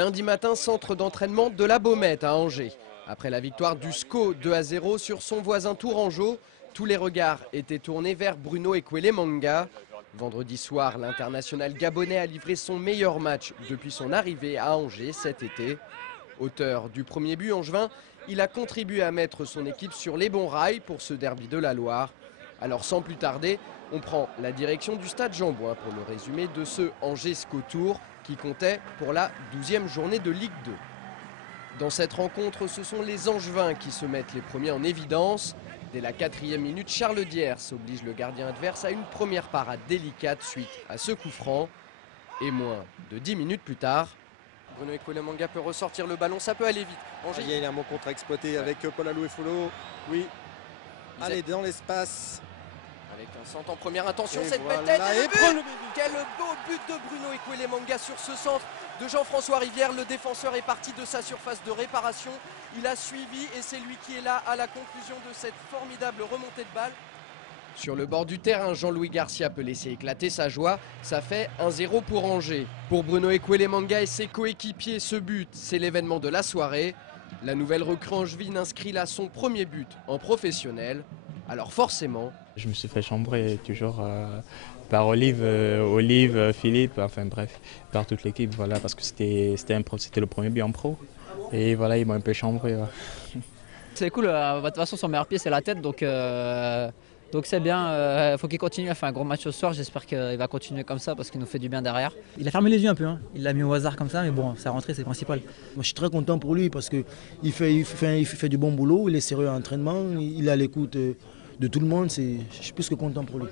lundi matin, centre d'entraînement de la Baumette à Angers. Après la victoire du SCO 2-0 sur son voisin Tourangeau, tous les regards étaient tournés vers Bruno Ekwelemanga. Vendredi soir, l'international gabonais a livré son meilleur match depuis son arrivée à Angers cet été. Auteur du premier but angevin, il a contribué à mettre son équipe sur les bons rails pour ce derby de la Loire. Alors sans plus tarder, on prend la direction du stade Jean-Bouin pour le résumé de ce Angers SCO Tour qui comptait pour la 12e journée de Ligue 2. Dans cette rencontre, ce sont les Angevins qui se mettent les premiers en évidence. Dès la 4e minute, Charles Diers oblige le gardien adverse à une première parade délicate suite à ce coup franc. Et moins de 10 minutes plus tard, Bruno Ekwelemanga peut ressortir le ballon, ça peut aller vite. Angers. Il y a un bon contre-exploité avec Paul Aloué-Folo. Oui. Allez, dans l'espace. Avec un centre en première intention, et cette voilà, belle tête et le but. but. Quel beau but de Bruno Ekwelemanga sur ce centre de Jean-François Rivière. Le défenseur est parti de sa surface de réparation. Il a suivi et c'est lui qui est là à la conclusion de cette formidable remontée de balle. Sur le bord du terrain, Jean-Louis Garcia peut laisser éclater sa joie. Ça fait 1-0 pour Angers. Pour Bruno Ekwelemanga et ses coéquipiers, ce but, c'est l'événement de la soirée. La nouvelle recrue angevine inscrit là son premier but en professionnel. Alors forcément... Je me suis fait chambrer toujours par Olive, Philippe, enfin bref, par toute l'équipe, voilà, parce que c'était le premier but en pro. Et voilà, ils m'ont un peu chambré. Ouais. C'est cool, de toute façon son meilleur pied c'est la tête, donc c'est bien, faut qu'il continue, il a fait un gros match ce soir, j'espère qu'il va continuer comme ça parce qu'il nous fait du bien derrière. Il a fermé les yeux un peu, hein. Il l'a mis au hasard comme ça, mais bon, sa rentrée c'est le principal. Moi je suis très content pour lui parce qu'il fait du bon boulot, il est sérieux à l'entraînement, il est à l'écoute de tout le monde, je suis plus que content pour lui.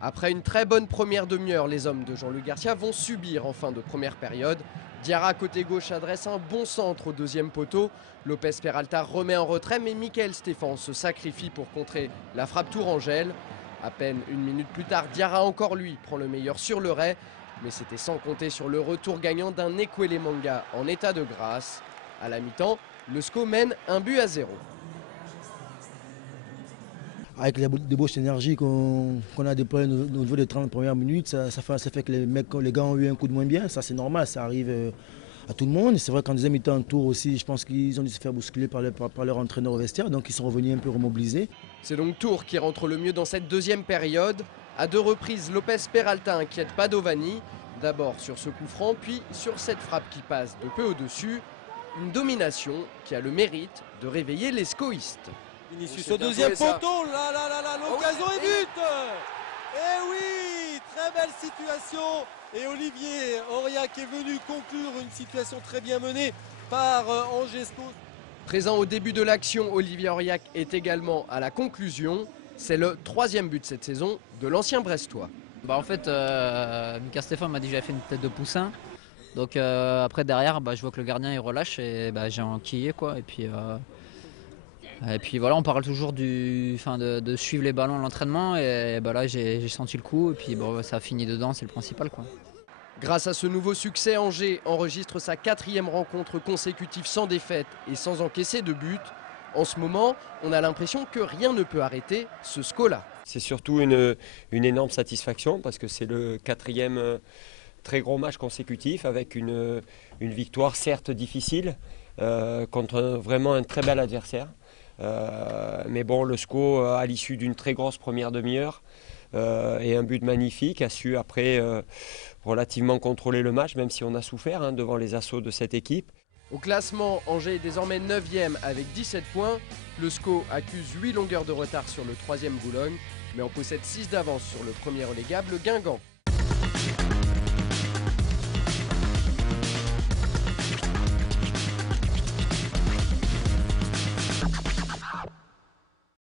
Après une très bonne première demi-heure, les hommes de Jean-Louis Garcia vont subir en fin de première période. Diarra côté gauche adresse un bon centre au deuxième poteau. Lopez Peralta remet en retrait, mais Michael Stéphane se sacrifie pour contrer la frappe tourangelle. À peine une minute plus tard, Diarra encore lui prend le meilleur sur le ray. Mais c'était sans compter sur le retour gagnant d'un Ekwelemanga en état de grâce. À la mi-temps, le SCO mène 1-0. Avec les débauches d'énergie qu'on a déployées au niveau des 30 premières minutes, ça fait que les gars ont eu un coup de moins bien. Ça c'est normal, ça arrive à tout le monde. C'est vrai qu'en deuxième mi-temps, tour aussi, je pense qu'ils ont dû se faire bousculer par leur entraîneur au vestiaire, donc ils sont revenus un peu remobilisés. C'est donc Tours qui rentre le mieux dans cette deuxième période. À deux reprises, Lopez Peralta inquiète Padovani. D'abord sur ce coup franc, puis sur cette frappe qui passe de peu au-dessus. Une domination qui a le mérite de réveiller les scoïstes. Vinicius au deuxième poteau, l'occasion et but. Et oui, très belle situation. Et Olivier Auriac est venu conclure une situation très bien menée par Angers SCO. Présent au début de l'action, Olivier Auriac est également à la conclusion. C'est le troisième but cette saison de l'ancien Brestois. En fait, Michael Stéphane m'a dit que j'avais fait une tête de poussin. Donc après derrière, je vois que le gardien il relâche et j'ai enquillé quoi. Et puis voilà, on parle toujours de suivre les ballons à l'entraînement et là j'ai senti le coup et puis ça a fini dedans, c'est le principal quoi. Grâce à ce nouveau succès, Angers enregistre sa 4e rencontre consécutive sans défaite et sans encaisser de but. En ce moment, on a l'impression que rien ne peut arrêter ce SCO-là. C'est surtout une énorme satisfaction parce que c'est le 4e très gros match consécutif avec une victoire certes difficile contre vraiment un très bel adversaire. Mais bon, le SCO, à l'issue d'une très grosse première demi-heure et un but magnifique, a su après relativement contrôler le match, même si on a souffert devant les assauts de cette équipe. Au classement, Angers est désormais 9e avec 17 points. Le SCO accuse 8 longueurs de retard sur le 3e Boulogne, mais en possède 6 d'avance sur le premier relégable Guingamp.